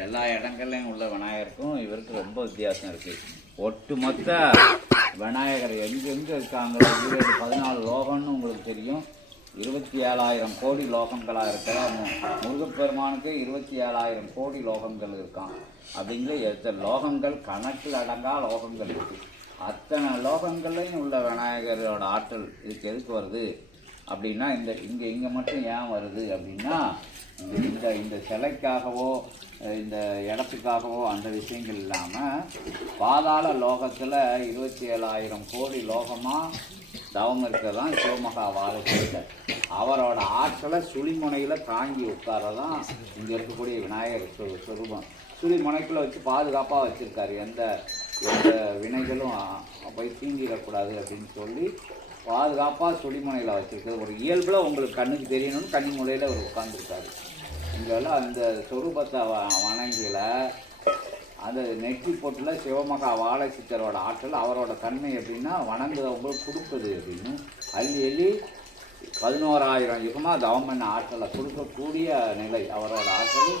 எல்லா இடங்கள்லையும் உள்ள விநாயகருக்கும் இவருக்கு ரொம்ப வித்தியாசம் இருக்கு. ஒட்டுமொத்த விநாயகர் எங்கெங்க இருக்காங்களோ இருபது பதினாலு லோகம்னு உங்களுக்கு தெரியும். இருபத்தி ஏழாயிரம் கோடி லோகங்களாக இருக்கிற மு- முருகப்பெருமானுக்கு இருபத்தி ஏழாயிரம் கோடி லோகங்கள் இருக்கான் அப்படிங்கிற எத்தனை லோகங்கள்? கணக்கில் அடங்கா லோகங்கள் இருக்கு. அத்தனை லோகங்கள்லையும் உள்ள விநாயகரோட ஆற்றல் இதுக்கு எதுக்கு வருது? அப்படின்னா இந்த இங்கே இங்கே மட்டும் ஏன் வருது அப்படின்னா இந்த இந்த இந்த சிலைக்காகவோ இந்த இடத்துக்காகவோ அந்த விஷயங்கள் இல்லாமல் பாதாள லோகத்தில் இருபத்தி ஏழாயிரம் கோடி லோகமாக தவம் இருக்க தான் சிவமகா வாழக்கூடியர் அவரோட ஆற்றலை சுழிமுனையில் தாங்கி உட்காரதான் இங்கே இருக்கக்கூடிய விநாயகர் சு- சுரூபம். சுழிமுனைக்குள்ள வச்சு பாதுகாப்பாக வச்சுருக்காரு. எந்த எந்த வினைகளும் போய் தீங்கிடக்கூடாது அப்படின்னு சொல்லி பாதுகாப்பாக சுழிமுனையில் வச்சுருக்கிறது. ஒரு இயல்பில் உங்களுக்கு கண்ணுக்கு தெரியணும்னு கண்ணி முறையில் அவர் உட்காந்துருக்காரு இங்கெல்லாம் அந்த சொரூபத்தை வ வணங்கியில் அந்த நெற்றி பொட்டில் சிவமகா வாழை சித்தரோட ஆற்றல் அவரோட தன்மை எப்படின்னா வணங்குறவங்களுக்கு கொடுக்குது அப்படின்னு அள்ளி அள்ளி பதினோராயிரம் யுகமாக தவம் பண்ண ஆற்றலை கொடுக்கக்கூடிய நிலை. அவரோட ஆற்றல்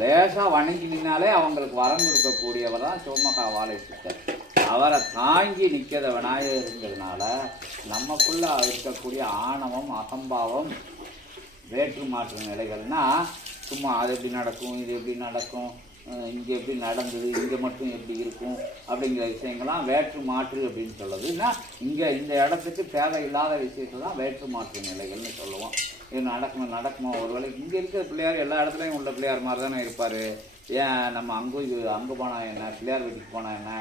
லேசாக வணங்கினாலே அவங்களுக்கு வரம் கொடுக்கக்கூடியவர் தான் சிவமகா வாழை சித்தர் அவரை தாங்கி நிற்கிற விநாயகருங்கிறதுனால நமக்குள்ள இருக்கக்கூடிய ஆணவம் அகம்பாவம் வேற்று மாற்று நிலைகள்னா சும்மா அது எப்படி நடக்கும் இது எப்படி நடக்கும் இங்கே எப்படி நடந்தது இங்கே மட்டும் எப்படி இருக்கும் அப்படிங்கிற விஷயங்கள்லாம் வேற்று மாற்று அப்படின்னு சொல்லுதுன்னா இங்கே இந்த இடத்துக்கு தேவையில்லாத விஷயத்தை தான் வேற்று மாற்று நிலைகள்னு சொல்லுவோம். இது நடக்குமா நடக்குமா ஒருவேளை இங்கே இருக்கிற பிள்ளையார் எல்லா இடத்துலையும் உள்ள பிள்ளையார் மாதிரி தானே இருப்பார். ஏன் நம்ம அங்கே அங்கே போனால் என்ன பிள்ளையார் வீட்டுக்கு போனால் என்ன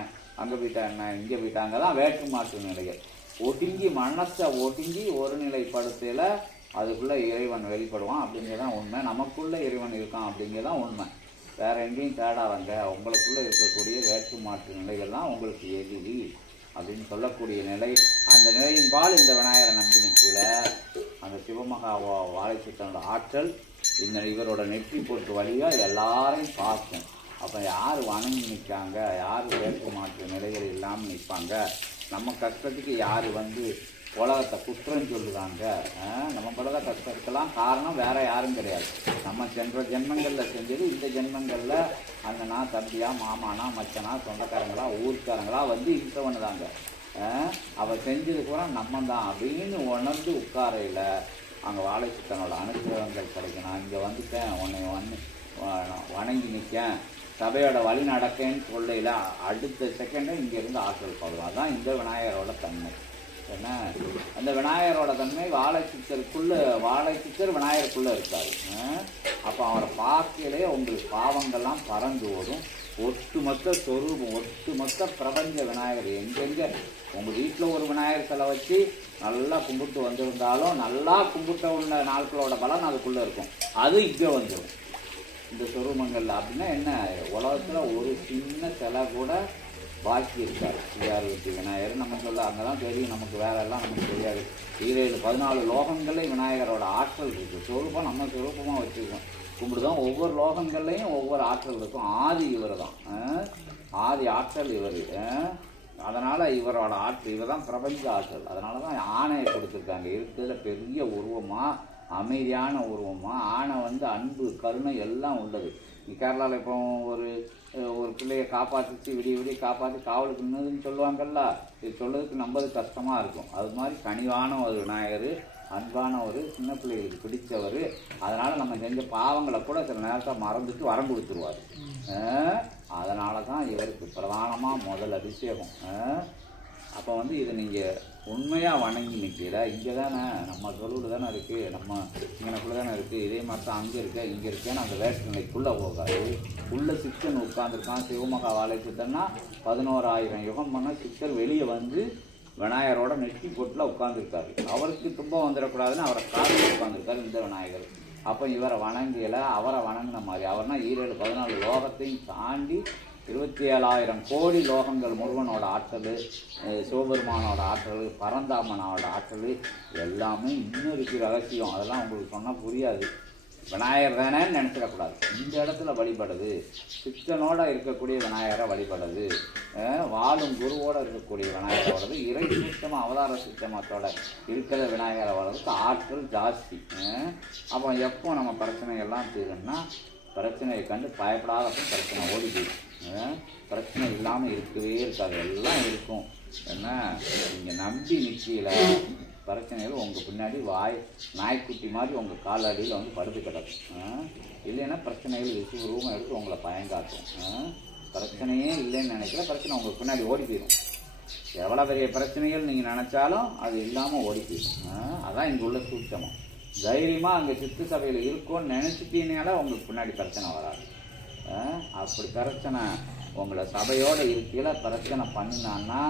அங்கே போயிட்டா என்ன? இங்கே போயிட்டாங்க தான் வேற்று மாற்று நிலைகள். ஒடுங்கி மனசை ஒடுங்கி ஒரு நிலைப்படுத்தையில் அதுக்குள்ளே இறைவன் வெளிப்படுவான். அப்படிங்கிறதான் உண்மை. நமக்குள்ளே இறைவன் இருக்கான் அப்படிங்கிறதான் உண்மை. வேற எங்கேயும் தேடாதங்க. உங்களுக்குள்ளே இருக்கக்கூடிய வேற்று மாற்று நிலைகள் தான் உங்களுக்கு எதிரி அப்படின்னு சொல்லக்கூடிய நிலை. அந்த நிலையின் பால் இந்த விநாயகரை நம்பி நிற்கல அந்த சிவமகா வா- வாழைச்சித்தனோட ஆற்றல் இந்த இவரோட நெற்றி போட்டு வழியாக எல்லாரையும் பார்க்கும். அப்போ யார் வணங்கி நிற்காங்க யார் வேட்பு மாற்று நிலைகள் இல்லாமல் நிற்பாங்க? நம்ம கஷ்டத்துக்கு யார் வந்து உலகத்தை குற்றம் சொல்லுறாங்க ஆ, நம்ம படுற கஷ்டத்துக்கெல்லாம் காரணம் வேறு யாரும் கிடையாது. நம்ம சென்ற ஜென்மங்களில் செஞ்சது இந்த ஜென்மங்களில் அண்ணனா தம்பியா மாமானா மச்சனா சொந்தக்காரங்களா ஊர்க்காரங்களா வந்து இன்சவனுதாங்க அவள் செஞ்சது கூட நம்ம தான் அப்படின்னு உணர்ந்து உட்காரையில் அங்கே வாழைச்சித்தனோட அனுகிரகங்கள் கிடைக்கணும். இங்கே வந்துட்டேன் உன்னை வந்து வ- வணங்கி நிற்கேன். சபையோட வழி நடக்கேன்னு சொல்லையில் அடுத்த செகண்டே இங்கேருந்து ஆற்றல் படுவோம் அதான் இந்த விநாயகரோட தன்மை. என்ன? அந்த விநாயகரோட தன்மை வாழை சித்தருக்குள்ளே வாழை சித்தர் விநாயகருக்குள்ளே இருக்கார். அப்போ அவரை பார்க்கலே உங்களுக்கு பாவங்கள்லாம் பறந்து ஓடும். ஒட்டுமொத்த சொரூபம் ஒட்டுமொத்த பிரபஞ்ச விநாயகர். எங்கெங்க? உங்கள் வீட்டில் ஒரு விநாயகர் சிலை வச்சு நல்லா கும்பிட்டு வந்திருந்தாலும் நல்லா கும்பிட்ட உள்ள நாட்களோட பலன் அதுக்குள்ளே இருக்கும். அது இங்கே வந்துடும் இந்த சொரூபங்கள்ல அப்படின்னா என்ன? உலகத்தில் ஒரு சின்ன சிலை கூட பாக்கி இருக்கார் பிள்ளையார் விநாயகர் நம்ம சொல்ல அங்கே தான் தெரியும். நமக்கு வேறெல்லாம் நமக்கு தெரியாது. ஈரேழு பதினாலு லோகங்களில் விநாயகரோட ஆற்றல் இருக்குது சொரூபம் நம்ம சொரூபமாக வச்சுருக்கோம். கும்பிடுதான் ஒவ்வொரு லோகங்கள்லையும் ஒவ்வொரு ஆற்றல் இருக்கும். ஆதி இவர் தான் ஆதி ஆற்றல் இவர். அதனால் இவரோட ஆற்றல் இவர் தான் பிரபஞ்ச ஆற்றல். அதனால தான் ஆணையை கொடுத்துருக்காங்க. இருக்கிறதுல பெரிய உருவமாக அமைதியான உருவமாக ஆணை வந்து அன்பு கருணை எல்லாம் உள்ளது. கேரளாவில் இப்போ ஒரு ஒரு பிள்ளையை காப்பாற்றிச்சு விடிய விடிய காப்பாற்றி காவலுக்கு நின்றுன்னு சொல்லுவாங்கல்ல? இது சொல்கிறதுக்கு நம்பது கஷ்டமாக இருக்கும். அது மாதிரி கனிவான ஒரு விநாயகர் அன்பான ஒரு சின்ன பிள்ளைகளுக்கு பிடித்தவர் அதனால் நம்ம செஞ்ச பாவங்களை கூட சில நேரத்தை மறந்துட்டு வரம் கொடுத்துருவார் அதனால தான் இவருக்கு பிரதானமாக முதல் அபிஷேகம். அப்போ வந்து இதை நீங்கள் உண்மையாக வணங்கி நிற்கல இங்கே தானே நம்ம தொழில் தானே இருக்குது நம்ம இங்கனக்குள்ளே தானே இருக்குது இதே மாதிரி தான் அங்கே இருக்க இங்கே இருக்கேன்னு அந்த வேஸ்ட் நிலைக்குள்ளே போகாது. உள்ள சிக்கன் உட்காந்துருக்கான் சிவமகா வாழை சித்தன்னா பதினோராயிரம் யுகம் பண்ண சிக்கன் வெளியே வந்து விநாயகரோட நெட்டி பொட்டில் உட்காந்துருக்காரு அவருக்கு துன்பம் வந்துடக்கூடாதுன்னு அவரை காலையில் உட்காந்துருக்காரு இந்த விநாயகர். அப்போ இவரை வணங்கியலை அவரை வணங்கின மாதிரி. அவர்னா ஈரேழு பதினாலு லோகத்தையும் தாண்டி இருபத்தி ஏழாயிரம் கோடி லோகங்கள் முருகனோட ஆற்றல் சிவபெருமானோட ஆற்றல் பரந்தாமனோட ஆற்றல் எல்லாமே இன்னும் இருக்கு ரகசியம். அதெல்லாம் உங்களுக்கு சொன்னால் புரியாது. விநாயகர் தானேன்னு நினச்சிடக்கூடாது. இந்த இடத்துல வழிபடுது. சித்தனோட இருக்கக்கூடிய விநாயகரை வழிபடுது. வாழும் குருவோட இருக்கக்கூடிய விநாயகரோடது இறை சித்தமாக அவதார சித்தமத்தோட இருக்கிற விநாயகரை வளர்த்து ஆற்றல் ஜாஸ்தி. அப்போ எப்போ நம்ம பிரச்சனை எல்லாம் தீரும்னா பிரச்சனையை கண்டு பயப்படாத பிரச்சனை ஓடி போயிடும். பிரச்சனை இல்லாமல் இருக்கவே இருக்காது. எல்லாம் இருக்கும். என்ன? நீங்கள் நம்பி நிற்கல பிரச்சனைகள் உங்கள் பின்னாடி வாய் நாய்க்குட்டி மாதிரி உங்கள் கால் அடியில் வந்து படுத்து கிடக்கும். இல்லைன்னா பிரச்சனைகள் விசுவரூபம் எடுத்து உங்களை பயங்காட்டும் பிரச்சனையே இல்லைன்னு நினைக்கல. பிரச்சனை உங்களுக்கு பின்னாடி ஓடி போயிடும் எவ்வளோ பெரிய பிரச்சனைகள் நீங்கள் நினச்சாலும் அது இல்லாமல் ஓடி போயிடும் அதான் இங்கே உள்ள சூட்சமம். தைரியமாக அங்கே சித்து சபையில் இருக்கும்னு நினச்சிட்டீங்கனால உங்களுக்கு பின்னாடி பிரச்சனை வராது. அப்படி பிரச்சனை. உங்களை சபையோடு இருக்கையில் பிரச்சனை பண்ணினான்னா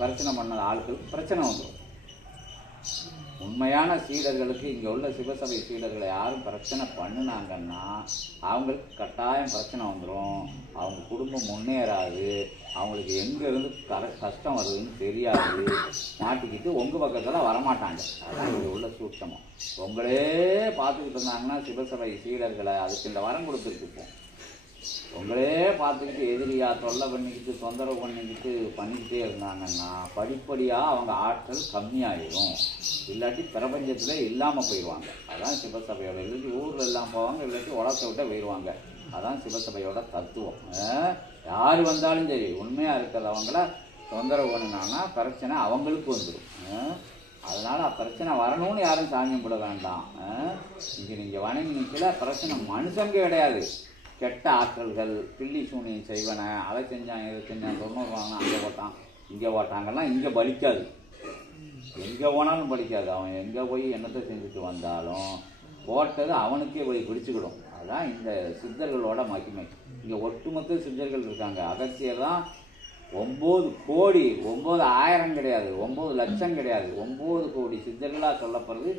பிரச்சனை பண்ண ஆட்களுக்கு பிரச்சனை வந்துடும் உண்மையான சீடர்களுக்கு இங்கே உள்ள சிவசபை சீடர்களை யாரும் பிரச்சனை பண்ணினாங்கன்னா அவங்களுக்கு கட்டாயம் பிரச்சனை வந்துடும் அவங்க குடும்பம் முன்னேறாது. அவங்களுக்கு எங்கேருந்து கர கஷ்டம் வருதுன்னு தெரியாது. மாட்டிக்கிட்டு உங்கள் பக்கத்தில் வரமாட்டாங்க. அதான் இங்கே உள்ள சூட்சமம். உங்களே பார்த்துக்கிட்டு இருந்தாங்கன்னா சிவசபை சீடர்களை அதுக்கு இந்த வரம் கொடுத்துருக்குப்போம் உங்களே பார்த்துக்கிட்டு எதிரியா தொல்லை பண்ணிக்கிட்டு தொந்தரவு பண்ணிக்கிட்டு பண்ணிக்கிட்டே இருந்தாங்கன்னா படிப்படியாக அவங்க ஆற்றல் கம்மியாயிடும் இல்லாட்டி பிரபஞ்சத்தில் இல்லாமல் போயிடுவாங்க. அதான் சிவசபையோட இல்லாட்டி ஊரில் எல்லாம் போவாங்க இல்லாட்டி உலகத்தை விட்டு போயிடுவாங்க. அதான் சிவசபையோட தத்துவம். யார் வந்தாலும் சரி உண்மையாக இருக்கிறவங்கள தொந்தரவு பண்ணினான்னா பிரச்சனை அவங்களுக்கு வந்துடும். அதனால் பிரச்சனை வரணும்னு யாரும் சாமியம் போட வேண்டாம். இங்கே நீங்கள் வணங்கி நிற்கல பிரச்சனை மனுஷங்க கிடையாது. கெட்ட ஆற்றல்கள் பில்லி சூனியம் செய்வன அதை செஞ்சான் இதை செஞ்சான் தொண்ணூறு வாங்கினா அங்கே போட்டான் இங்கே போட்டாங்கன்னா இங்கே பலிக்காது. எங்கே போனாலும் பலிக்காது. அவன் எங்கே போய் என்னத்தை செஞ்சுட்டு வந்தாலும் போட்டது அவனுக்கே போய் பிடிச்சிக்கிடும். அதான் இந்த சித்தர்களோட மகிமை. இங்கே ஒட்டுமொத்த சித்தர்கள் இருக்காங்க. அகத்தியர் தான் ஒம்பது கோடி ஒம்பது ஆயிரம் கிடையாது ஒம்பது லட்சம் கிடையாது ஒம்பது கோடி சித்தர்களாக சொல்லப்படுறது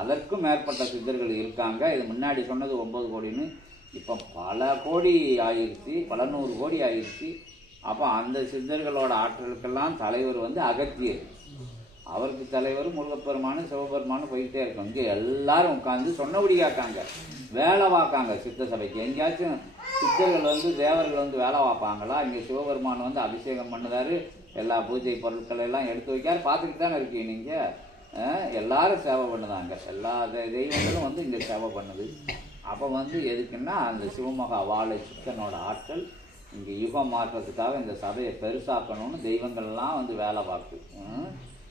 அதற்கும் மேற்பட்ட சித்தர்கள் இருக்காங்க. இது முன்னாடி சொன்னது ஒம்பது கோடின்னு. இப்போ பல கோடி ஆயிடுச்சு பல நூறு கோடி ஆயிடுச்சு. அப்போ அந்த சித்தர்களோட ஆற்றலுக்கெல்லாம் தலைவர் வந்து அகத்தியர். அவருக்கு தலைவர் முருகப்பெருமானு சிவபெருமானு போயிட்டே இருக்கும். இங்கே எல்லாரும் உட்காந்து சொன்னபடி காக்காங்க வேலை பார்க்காங்க சித்த சபைக்கு. எங்கேயாச்சும் சித்தர்கள் வந்து தேவர்கள் வந்து வேலை பார்ப்பாங்களா? இங்கே சிவபெருமான் வந்து அபிஷேகம் பண்ணுதாரு. எல்லா பூஜை பொருட்கள் எல்லாம் எடுத்து வைக்காரு. பார்த்துக்கிட்டு தானே இருக்கீங்க நீங்கள் எல்லாரும் சேவை பண்ணுதாங்க. எல்லா தெய்வங்களும் வந்து இங்கே சேவை பண்ணுது. அப்போ வந்து எதுக்குன்னா அந்த சிவமகா வாழை சித்தனோட ஆற்றல் இங்கே யுகம் மாற்றத்துக்காக இந்த சபையை பெருசாக்கணும்னு தெய்வங்கள்லாம் வந்து வேலை பார்க்குது.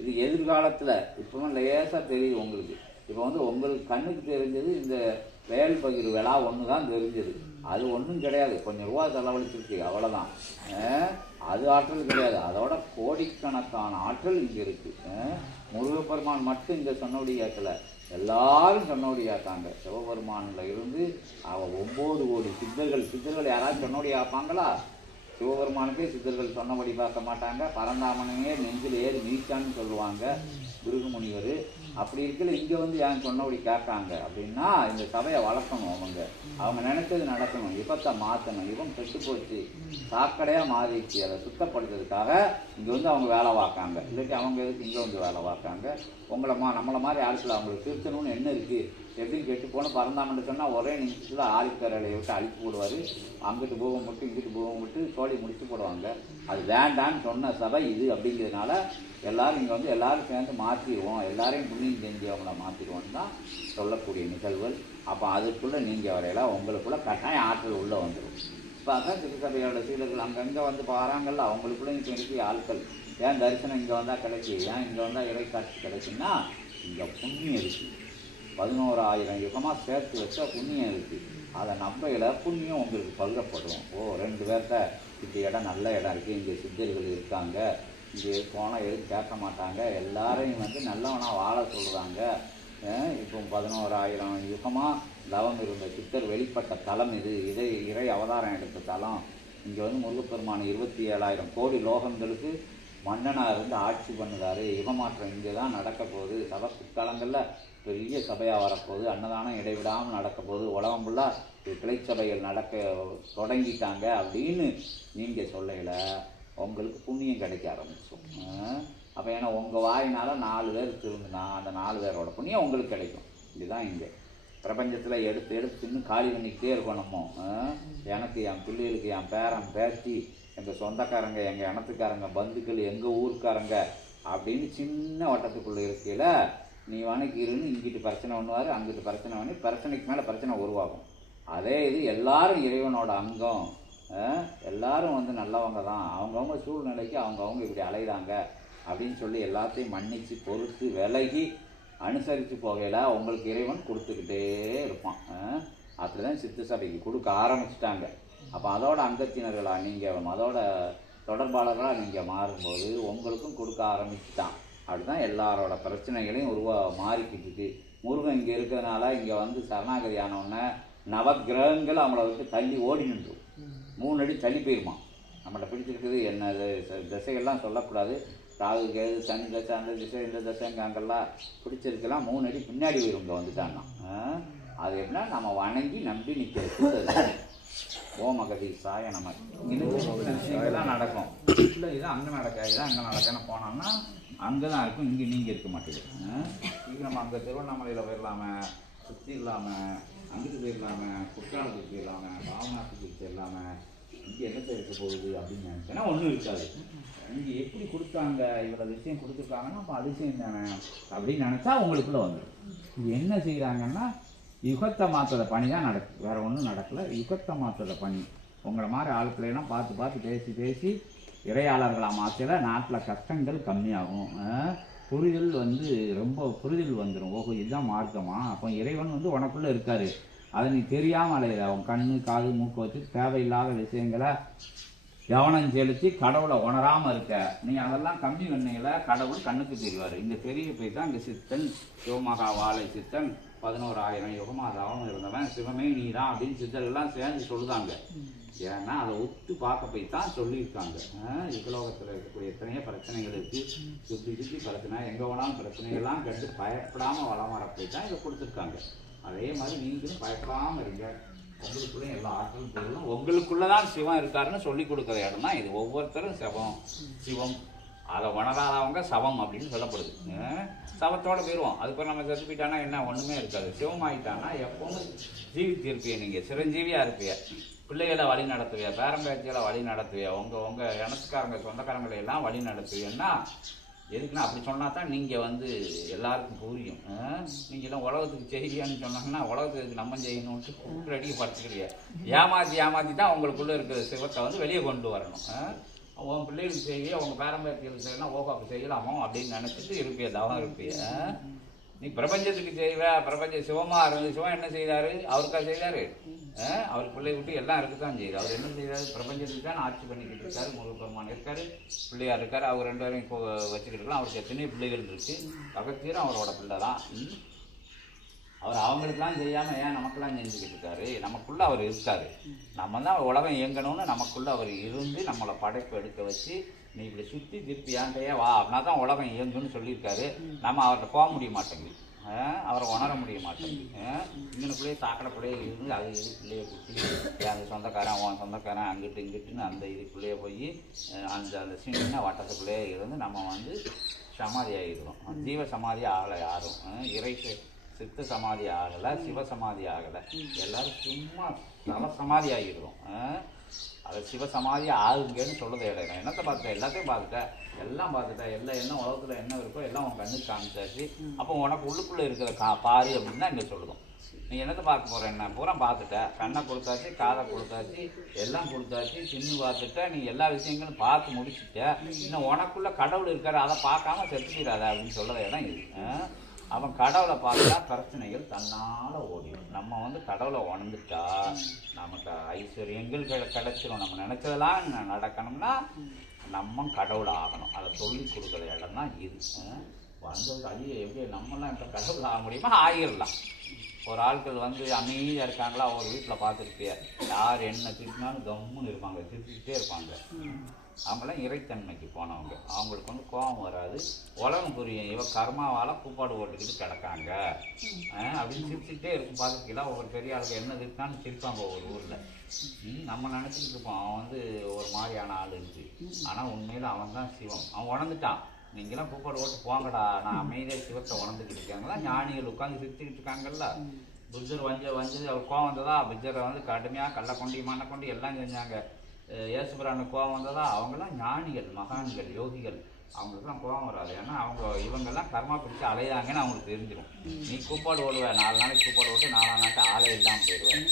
இது எதிர்காலத்தில் இப்போவும் லேசாக தெரியுது உங்களுக்கு. இப்போ வந்து உங்களுக்கு கண்ணுக்கு தெரிஞ்சது இந்த வேல் பகிர் விழா ஒன்று தான் தெரிஞ்சது. அது ஒன்றும் கிடையாது. கொஞ்சம் ரூபா செலவழிச்சிருக்கு அவ்வளோதான் அது ஆற்றல் கிடையாது. அதோட கோடிக்கணக்கான ஆற்றல் இங்கே இருக்குது முருகப்பெருமான் மட்டும் இங்கே சொன்னபடி கேட்கல. எல்லாரும் சொன்னபடி சிவபெருமானில் இருந்து அவன் ஒம்பது கோடி சித்தர்கள் சித்தர்கள் யாராவது சொன்னபடி ஆப்பாங்களா சிவபெருமானுக்கே சித்தர்கள் சொன்னபடி பார்க்க மாட்டாங்க. பரந்தாமனையே நெஞ்சில் ஏறி நீச்சான்னு சொல்லுவாங்க குருகுமுனிவர் அப்படி இருக்கல இங்கே வந்து ஏன் சொன்னபடி கேட்காங்க அப்படின்னா இந்த சபையை வளர்க்கணும் அவங்க. அவங்க நினைச்சது நடக்கணும். யுகத்தை மாற்றணும் இவன் கெட்டு போச்சு. சாக்கடையாக மாறிடுச்சு. அதை சுத்தப்படுத்துறதுக்காக இங்கே வந்து அவங்க வேலை பார்க்காங்க. இல்லாட்டி அவங்க எதுக்கு இங்கே வந்து வேலை பார்க்காங்க? உங்களை மா நம்மளை மாதிரி ஆட்கள் அவங்களுக்கு திருத்தணும்னு என்ன இருக்குது எப்படின்னு கெட்டு போன பறந்தாமன்னு சொன்னால் ஒரே நிமிஷத்தில் ஆழிக்கரையை விட்டு அழிப்பு போடுவார். அங்கிட்டு பூகம் விட்டு இங்கிட்டு பூகம் விட்டு சோழி முடிச்சு போடுவாங்க. அது வேண்டான்னு சொன்ன சபை இது அப்படிங்கிறதுனால எல்லோரும் இங்கே வந்து எல்லோரும் சேர்ந்து மாற்றிடுவோம் எல்லாரையும் புண்ணியம் செஞ்சவங்கள மாற்றிடுவோம் தான் சொல்லக்கூடிய நிகழ்வுகள். அப்போ அதுக்குள்ளே நீங்கள் வரையில உங்களுக்குள்ள கட்டாயம் ஆற்றல் உள்ளே வந்துடும் இப்போ அதான் திருச்சபையோட சீடர்கள் அங்கங்கே வந்து பாறாங்கல்ல அவங்களுக்குள்ள இப்போ ஆட்கள். ஏன் தரிசனம் இங்கே வந்தால் கிடைக்கி ஏன் இங்கே வந்தால் இறைக்காட்சி கிடைக்குன்னா இங்கே புண்ணியம் இருக்குது பதினோராயிரம் யுகமாக சேர்த்து வச்ச புண்ணியம் இருக்குது அதை நம்பையில் புண்ணியம் உங்களுக்கு பல்கப்படும். ஓ ரெண்டு பேர்த்த இந்த இடம் நல்ல இடம் இருக்குது இங்கே சித்தர்கள் இருக்காங்க. இங்கே போனால் எதுவும் கேட்க மாட்டாங்க. எல்லாரையும் வந்து நல்லவனாக வாழ சொல்கிறாங்க இப்போ பதினோராயிரம் யுகமாக தவம் இருந்த சித்தர் வெளிப்பட்ட தலம் இது. இதை இறை அவதாரம் எடுத்த தலம். இங்கே வந்து முருகப்பெருமான் இருபத்தி ஏழாயிரம் கோடி லோகங்களுக்கு மன்னனாக இருந்து ஆட்சி பண்ணுறாரு. யுகமாற்றம் இங்கே தான் நடக்க போகுது. சதப்பு தலங்களில் பெரிய சபையாக வரப்போகுது. அன்னதானம் இடைவிடாமல் நடக்க போகுது உலகம் ஃபுல்லாக கிளை சபைகள் நடக்க தொடங்கிட்டாங்க அப்படின்னு நீங்கள் சொல்லையில் உங்களுக்கு புண்ணியம் கிடைக்க ஆரம்பிச்சோம் அப்போ ஏன்னா உங்கள் வாயினால் நாலு பேர் திருந்தினா அந்த நாலு பேரோட புண்ணியம் உங்களுக்கு கிடைக்கும். இதுதான் இங்கே. பிரபஞ்சத்தில் எடுத்து எடுத்து இன்னும் காலி பண்ணிக்கிட்டே இருக்கோம் நம்ம. எனக்கு என் பிள்ளைகளுக்கு என் பேரன் பேத்தி எங்கள் சொந்தக்காரங்க எங்கள் இனத்துக்காரங்க பந்துக்கள் எங்கள் ஊருக்காரங்க அப்படின்னு சின்ன வட்டத்துக்குள்ளே இருக்கையில் நீ வணக்கிருன்னு இங்கிட்டு பிரச்சனை பண்ணுவார் அங்கிட்டு பிரச்சனை பண்ணி பிரச்சனைக்கு மேலே பிரச்சனை உருவாகும். அதே இது எல்லாரும் இறைவனோட அங்கம் எல்லாரும் வந்து நல்லவங்க தான். அவங்கவுங்க சூழ்நிலைக்கு அவங்கவுங்க இப்படி அலைகிறாங்க அப்படின்னு சொல்லி எல்லாத்தையும் மன்னித்து பொறுத்து விலகி அனுசரித்து போகையில் உங்களுக்கு இறைவன் கொடுத்துக்கிட்டே இருப்பான். அப்படி தான் சித்து சபைக்கு கொடுக்க ஆரம்பிச்சிட்டாங்க. அப்போ அதோட அங்கத்தினர்களாக நீங்கள் அதோட தொடர்பாளர்களாக நீங்கள் மாறும்போது உங்களுக்கும் கொடுக்க ஆரம்பிச்சுட்டான். அப்படிதான் எல்லாரோட பிரச்சனைகளையும் உருவா மாறிக்கிட்டு முருகன் இங்கே இருக்கிறதுனால இங்கே வந்து சரணாகதி ஆனவுடனே நவகிரகங்கள் அவங்கள விட்டு தள்ளி ஓடி நின்றும். மூணு அடி தள்ளி போயிருமா. நம்மள்ட்ட பிடிச்சிருக்குது என்ன திசைகள்லாம் சொல்லக்கூடாது. ராகு கேது சனி தசை அந்த திசை இந்த தசைங்க அங்கெல்லாம் பிடிச்சிருக்கலாம். மூணு அடி பின்னாடி போயிரும் இங்கே வந்துட்டான்னா. அது எப்படின்னா நம்ம வணங்கி நம்பி நிற்கிறது ஓமகதி சாய நம்ம இது விஷயங்கள்லாம் நடக்கும். இல்லை இது அங்கே நடக்காது இது அங்கே நடக்கன்னு போனோம்னா அங்கே தான் இருக்கும் இங்கே நீங்கள் இருக்க மாட்டேங்குது இது நம்ம அங்கே திருவண்ணாமலையில் போயிடலாம சுற்றி இல்லாமல் அங்கிட்டு போயிடலாம குற்றாலத்துக்கு போயிடலாம பாவநாட்டுக்கு இல்லாமல் இங்கே என்னத்தை இருக்க போகுது அப்படின்னு நினச்சேன்னா ஒன்றும் இருக்காது. இங்கே எப்படி கொடுத்தாங்க இவ்வளோ விஷயம் கொடுத்துருக்காங்கன்னா அப்போ அதிசயம் தானே அப்படின்னு நினச்சா உங்களுக்குள்ளே வந்துடும் இது என்ன செய்கிறாங்கன்னா யுகத்தை மாற்றுற பணி தான் நடக்கு வேறு ஒன்றும் நடக்கல. யுகத்தை மாற்றுற பணி. உங்களை மாதிரி ஆட்களெல்லாம் பார்த்து பார்த்து பேசி பேசி இறையாளர்களாக மாற்றல நாட்டில் கஷ்டங்கள் கம்மியாகும். புரிதல் வந்து ரொம்ப புரிதல் வந்துடும் ஓஹோ இதுதான் மார்க்கமா? அப்போ இறைவன் வந்து உனக்குள்ளே இருக்காரு. அதை நீ தெரியாமல் அலையிற அவன் கண்ணு காது மூக்கு வச்சு தேவையில்லாத விஷயங்களை கவனம் செலுத்தி கடவுளை உணராமல் இருக்க. நீ அதெல்லாம் கம்மி பண்ணீங்கள கடவுள் கண்ணுக்கு தெரிவார். இந்த பெரிய போய் தான் இந்த சித்தன். சிவமகா வாழை சித்தன். பதினோராயிரம் யுகமாதாவும் இருந்தவன். சிவமே நீதான் அப்படின்னு சித்தர்கள்லாம் சேர்ந்து சொல்லுதாங்க. ஏன்னா அதை ஒத்து பார்க்க போய் தான் சொல்லியிருக்காங்க. இகலோகத்தில் இருக்கக்கூடிய எத்தனையோ பிரச்சனைகள் இருக்கு. சுற்றி சுற்றி பிரச்சனை எங்கே வேணாலும் பிரச்சனைகள்லாம் கண்டு பயப்படாமல் வளம் வர போய் தான் இதை கொடுத்துருக்காங்க. அதே மாதிரி நீங்களும் பயப்படாமல் இருங்க. உங்களுக்குள்ளே எல்லா ஆற்றலும் பொருளும் உங்களுக்குள்ளதான் சிவம் இருக்காருன்னு சொல்லி கொடுக்குற இடம் தான் இது. ஒவ்வொருத்தரும் சிவம் சிவம் அதை உணராதவங்க சவம் அப்படின்னு சொல்லப்படுது. சவத்தோடு சவத்தோட போயிடுவோம் அதுக்கப்புறம் நம்ம செத்து போயிட்டானா என்ன? ஒன்றுமே இருக்காது. சிவமாயிட்டானா எப்பவும் ஜீவித்திருப்பிய நீங்கள் சிரஞ்சீவியாக இருப்பிய. பிள்ளைகளை வழி நடத்துவியா. பேரம்பேச்சிகளை வழி நடத்துவியா. உங்கள் உங்கள் இனத்துக்காரங்க சொந்தக்காரங்களை எல்லாம் வழி நடத்துவீங்கன்னா எதுக்குன்னா அப்படி சொன்னா தான் நீங்கள் வந்து எல்லாருக்கும் புரியும். நீங்களாம் உலகத்துக்கு செய்யான்னு சொன்னாங்கன்னா உலகத்துக்கு நம்ம செய்யணும்ட்டு கூட்டு அடிக்க படுத்துக்கிறீங்க ஏமாத்தி ஏமாத்தி தான் உங்களுக்குள்ளே இருக்கிற சிவத்தை வந்து வெளியே கொண்டு வரணும். உன் பிள்ளைகளுக்கு செய்ய அவங்க பாரம்பரியத்துக்கு செய்யலாம் ஓஹோ அப்படி செய்யலாமோ அப்படின்னு நினச்சிட்டு இருப்பிய தவம் இருப்பிய. நீ பிரபஞ்சத்துக்கு செய்வ பிரபஞ்ச சிவமாக இருந்து சிவம் என்ன செய்தார்? அவருக்கா செய்தார்? அவர் பிள்ளை விட்டு எல்லாம் இருக்குதான் செய்யுது. அவர் என்ன செய்தார்? பிரபஞ்சத்துக்கு தான் ஆட்சி பண்ணிக்கிட்டு இருக்காரு. முருகப்பெருமான் இருக்காரு பிள்ளையார் இருக்கார். அவர் ரெண்டு பேரையும் இப்போ வச்சுக்கிட்டு இருக்கலாம். அவருக்கு எத்தனையோ பிள்ளைகள் இருக்குது அகத்தியரும் அவரோட பிள்ளை தான் ம். அவர் அவங்களுக்கெல்லாம் செய்யாமல் ஏன் நமக்கெல்லாம் செஞ்சுக்கிட்டு இருக்காரு? நமக்குள்ள அவர் இருக்காரு. நம்ம தான் உலகம் இயங்கணும்னு நமக்குள்ள அவர் இருந்து நம்மளை படைப்பு எடுக்க வச்சு நீ இப்படி சுற்றி திருப்பி ஏன்டையே வா அப்படின்னா தான் உலகம் இயங்குன்னு சொல்லியிருக்காரு. நம்ம அவர்கிட்ட போக முடிய மாட்டேங்குது. அவரை உணர முடிய மாட்டேங்குது. இங்கனுக்குள்ளேயே சாக்கடைக்குள்ளேயே இருந்து அது இதுக்குள்ளேயே குத்தி அந்த சொந்தக்காரன் உன் சொந்தக்காரன் அங்கிட்டு இங்கிட்டுன்னு அந்த இதுக்குள்ளேயே போய் அந்த அந்த சின்ன வட்டத்துக்குள்ளேயே இருந்து நம்ம வந்து சமாதி ஆகிடுவோம் ஜீவ சமாதி ஆகலை யாரும். இறைச்சி இறை சித்த சமாதி ஆகலை சிவ சமாதி ஆகலை. எல்லாரும் சும்மா தல சமாதி ஆகிடுவோம் அதை சிவ சமாதி ஆகுங்கன்னு சொல்லுது நான் என்னத்தை பார்த்துட்டேன்? எல்லாத்தையும் பார்த்துட்டேன். எல்லாம் பார்த்துட்டேன். எல்லாம் என்ன உலகத்தில் என்ன இருக்கோ எல்லாம் உன் கண்ணுக்கு காமிச்சாச்சு. அப்போ உனக்கு உள்ளுக்குள்ளே இருக்கிற கா பாரு அப்படின்னு தான் இங்கே சொல்லுதும். நீ என்னத்தை பார்க்க போகிற என்ன? பூரா பார்த்துட்ட. கண்ணை கொடுத்தாச்சு காதை கொடுத்தாச்சு எல்லாம் கொடுத்தாச்சு சின்ன பார்த்துட்ட. நீ எல்லா விஷயங்களும் பார்த்து முடிச்சுட்ட. இன்னும் உனக்குள்ளே கடவுள் இருக்கார் அதை பார்க்காம செத்துக்கிறாத அப்படின்னு சொல்கிற இடம் இது ஆ? அவன் கடவுளை பார்த்தா பிரச்சனைகள் தன்னால் ஓடிடும். நம்ம வந்து கடவுளை உணர்ந்துட்டா நமக்கு ஐஸ்வர்யங்கள் கிடைச்சிடும் நம்ம நினைச்சதெல்லாம் நடக்கணும்னா நம்ம கடவுள் ஆகணும். அதை சொல்லி கொடுக்குற இடம் தான் இது. வந்தது ஐயோ எப்படி நம்மலாம் இப்போ கடவுள் ஆக முடியுமா? ஆகிடலாம் ஒரு ஆட்கள் வந்து அமைதியாக இருக்காங்களா? ஒரு வீட்டில் பார்த்துருப்பிய யார் என்ன திட்டினாலும் கம்முன்னு இருப்பாங்க திருத்திக்கிட்டே இருப்பாங்க. அவங்களாம் இறைத்தன்மைக்கு போனவங்க. அவங்களுக்கு வந்து கோபம் வராது. உலகம் புரியும். இவன் கர்மாவால் கூப்பாடு ஓட்டுக்கிட்டு கிடக்காங்க. அப்படின்னு சிரிச்சுக்கிட்டே இருக்கும். பார்த்துக்கலாம் ஒவ்வொரு பெரிய ஆளுக்கு என்ன இருக்கான்னு சிரிப்பாங்க ஒவ்வொரு ஊரில். நம்ம நினச்சிக்கிட்டு இருப்போம். அவன் வந்து ஒரு மாதிரியான ஆள் இருக்கு ஆனால் உண்மையில் அவன் தான் சிவம். அவன் உணர்ந்துட்டான். நீங்களாம் கூப்பாடு ஓட்டு போங்கடா. நான் அமைதியாக சிவத்தை உணர்ந்துக்கிட்டு இருக்காங்களா ஞானிகள் உட்காந்து சிரிச்சுக்கிட்டு இருக்காங்கல்ல. புத்தர் வஞ்ச வஞ்சது. அவர் கோவம் வந்ததா? புத்தரை வந்து கடுமையாக கள்ளக்கொண்டி கொண்டு எல்லாம் செஞ்சாங்க. அஹ் இயேசுபிரானுக்கு கோவம் வந்ததா? அவங்கெல்லாம் ஞானிகள் மகான்கள் யோகிகள். அவங்களுக்குலாம் கோபம் வராது. ஏன்னா அவங்க இவங்கெல்லாம் கர்மா பிடிச்சு அலையாங்கன்னு அவங்களுக்கு தெரிஞ்சிடும் நீ கூப்பாடு ஓடுவ. நாலு நாளைக்கு கூப்பாடு ஓட்டு நாலாம் நாட்டு ஆளே இல்லாமல் போயிடுவேன்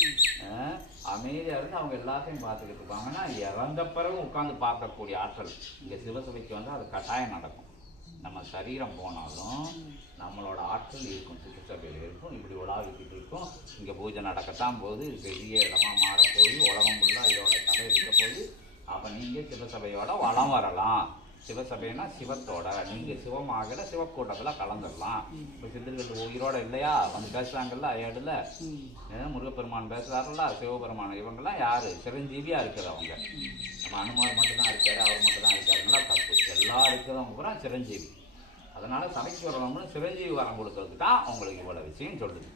அமைதியாக இருந்து அவங்க எல்லாத்தையும் பார்த்துக்கிட்டு இருப்பாங்கன்னா இறந்த பிறகு உட்காந்து பார்க்கக்கூடிய ஆற்றல். இங்கே சிவசபைக்கு வந்து அது கட்டாயம் நடக்கும். நம்ம சரீரம் போனாலும் நம்மளோட ஆற்றல் இருக்கும் சுற்றுச்சபையில் இருக்கும் இப்படி உலாவிக்கிட்டு இருக்கும். இங்கே பூஜை நடக்கத்தான் போகுது இது பெரிய இடமா மாறப்போகுது உலகம் ஃபுல்லாக இதோட சபை இருக்க போகுது. அப்போ நீங்கள் சிவசபையோட வளம் வரலாம். சிவசபைனா சிவத்தோட. நீங்கள் சிவமாகல சிவக்கூட்டத்தில் கலந்துடலாம் இப்போ சித்தர்கள் உயிரோட இல்லையா? வந்து பேசுகிறாங்கல்ல ஏன்னா முருகப்பெருமான் பேசுகிறாருல்ல சிவபெருமான் இவங்கெல்லாம் யாரு? சிரஞ்சீவியாக இருக்குது அவங்க. நம்ம அனுமார் மட்டும்தான் இருக்காரு அவர் மட்டும் தான் இருக்காருங்களா தப்பு. எல்லா இருக்கிறவங்க பூரா சிரஞ்சீவி. அதனால சபைக்கு வரணும்னு சிரஞ்சீவி வரம் கொடுக்கறதுக்கு தான் உங்களுக்கு இவ்வளோ விஷயம் சொல்லுது?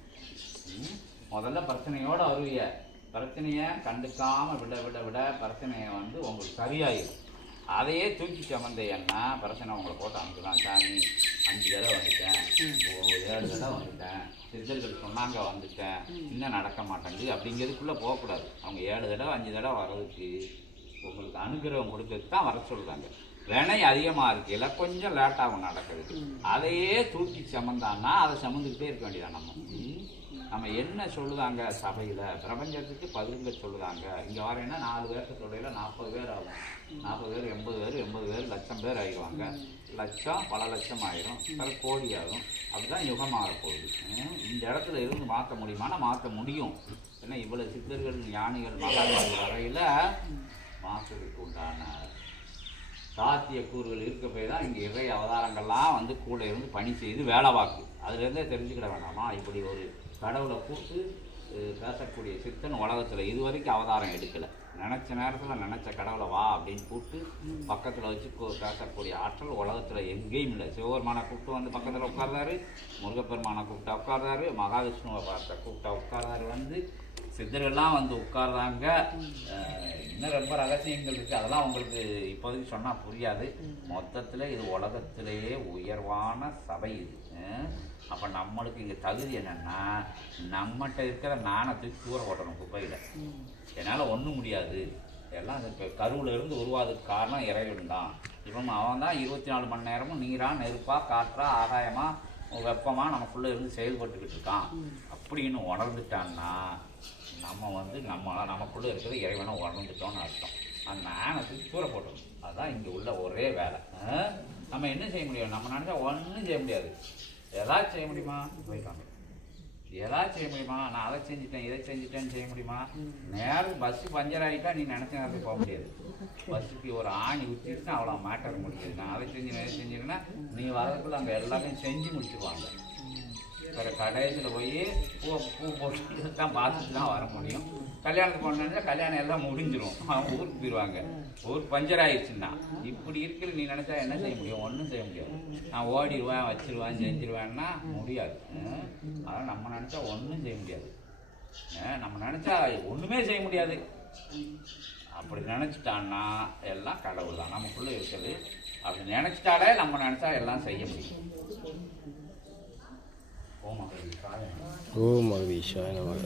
முதல்ல பிரச்சனையோட வருவிய. பிரச்சனையை கண்டுக்காம விட விட விட பிரச்சனையை வந்து உங்களுக்கு சரியாயிடும் அதையே தூக்கி சுமந்தேன்னா பிரச்சனை உங்களை போட்டு அனுப்புதான் சாமி அஞ்சு தடவை வந்துட்டேன். ஏழு தடவை வந்துட்டேன். சித்தர்கள் சொன்னாங்க வந்துட்டேன். இன்னும் நடக்க மாட்டேங்குது. அப்படிங்கிறதுக்குள்ளே போகக்கூடாது. அவங்க ஏழு தடவை அஞ்சு தடவை வர்றதுக்கு உங்களுக்கு அனுகிரகம் கொடுக்கறதுக்கு தான் வர சொல்றாங்க. வினை அதிகமாக இருக்கையில கொஞ்சம் லேட்டாகும் நடக்கிறதுக்கு அதையே தூக்கி சுமந்தான்னா அதை சுமந்துக்கிட்டே இருக்க வேண்டியதான் நம்ம. நம்ம என்ன சொல்லுதாங்க சபையில்? பிரபஞ்சத்துக்கு பதிலுங்க சொல்லுதாங்க. இங்கே வரேன்னா நாலு பேர்த்த சொல்லையில் நாற்பது பேர் ஆகும். நாற்பது பேர் எண்பது பேர் எண்பது பேர் லட்சம் பேர் ஆகிடுவாங்க லட்சம் பல லட்சம் ஆயிரும். பல கோடி ஆகும். அப்படிதான் யுகமாக போகுது. இந்த இடத்துல இருந்து மாற்ற முடியுமானா மாற்ற முடியும். ஏன்னா இவ்வளவு சித்தர்கள் ஞானிகள் மகான்கள் வரையில் மாற்றுறதுக்கு உண்டான சாத்திய கூறுகள் இருக்க போய் தான் இங்கே இறை அவதாரங்கள்லாம் வந்து கூட இருந்து பணி செய்து வேலை பார்க்கு அதுலேருந்தே தெரிஞ்சுக்கிட வேண்டாமா? இப்படி ஒரு கடவுளை கூப்பிட்டு அஹ், பேசக்கூடிய சித்தன் உலகத்தில் இது வரைக்கும் அவதாரம் எடுக்கலை. நினச்ச நேரத்தில் நினச்ச கடவுளை வா அப்படின்னு கூப்பிட்டு பக்கத்தில் வச்சு பேசக்கூடிய ஆற்றல் உலகத்தில் எங்கேயும் இல்லை. சிவபெருமானை கூப்பிட்டு வந்து பக்கத்தில் உட்கார்றாரு முருகப்பெருமானை கூப்பிட்டா உட்கார்றாரு மகாவிஷ்ணுவை பார்த்த கூப்பிட்டா உட்கார்றாரு வந்து சித்தர்கள்லாம் வந்து உட்கார்றாங்க. இன்னும் ரொம்ப ரகசியங்கள் இருக்குது அதெல்லாம் உங்களுக்கு இப்போதைக்கு சொன்னால் புரியாது. மொத்தத்தில் இது உலகத்திலேயே உயர்வான சபை இது. அப்போ நம்மளுக்கு இங்கே தகுதி என்னென்னா நம்மகிட்ட இருக்கிற நாணை தூர ஓட்டணும் குப்பையில். என்னால் ஒன்றும் முடியாது. எல்லாம் இப்போ கருவில் இருந்து உருவாதுக்கு காரணம் இறைவன் தான். இவன் அவன் தான் இருபத்தி நாலு மணி நேரமும் நீரா நெருப்பா காற்றா ஆகாயமா வெப்பமா நமக்குள்ளே இருந்து செயல்பட்டுக்கிட்டு இருக்கான். அப்படின்னு உணர்ந்துட்டான்னா நம்ம வந்து நம்ம நமக்குள்ளே இருக்கிறது இறைவனை உணர்ந்துட்டோம்னு அர்த்தம். அந்த நாணத்துக்கு தூர போட்டணும் அதுதான் இங்கே உள்ள ஒரே வேலை. நம்ம என்ன செய்ய முடியும்? நம்ம நினச்சா ஒன்றும் செய்ய முடியாது. ஏதாச்சும் செய்ய முடியுமா? போயிட்டாங்க ஏதாச்சும் செய்ய முடியுமா? நான் அதை செஞ்சுட்டேன் இதை செஞ்சுட்டேன்னு செய்ய முடியுமா? நேரம் பஸ்ஸு பஞ்சர் ஆகிட்டா நீ நினச்ச நேரத்துக்கு போக முடியாது. பஸ்ஸுக்கு ஒரு ஆணி ஊற்றிட்டுனா அவ்வளோ மேட்டர் முடியாது. நான் அதை செஞ்சு இதை செஞ்சுட்டேன்னா நீ வரதுக்குள்ள அங்கே எல்லாமே செஞ்சு முடிச்சுருவாங்க. வேறு கடைசியில் போய் பூ பூ போட்டு தான் பார்த்துட்டு தான் வர முடியும். கல்யாணத்துக்கு போனோம்னா கல்யாணம் எல்லாம் முடிஞ்சிடும் அவங்க ஊருக்கு போயிடுவாங்க ஊர் பஞ்சர் ஆயிடுச்சுன்னா. இப்படி இருக்கிற நீ நினச்சா என்ன செய்ய முடியும்? ஒன்றும் செய்ய முடியாது. நான் ஓடிடுவேன் வச்சிருவேன் செஞ்சிருவேன்னா முடியாது. அதனால் நம்ம நினச்சா ஒன்றும் செய்ய முடியாது. நம்ம நினச்சா ஒன்றுமே செய்ய முடியாது. அப்படி நினச்சிட்டான்னா எல்லாம் கடவுள் தான் நமக்குள்ளே இருக்குது அப்படி நினச்சிட்டாலே நம்ம நினச்சா எல்லாம் செய்ய முடியும். ஓம் அகதி சாயம் ஓம் மகதீஷாய நமக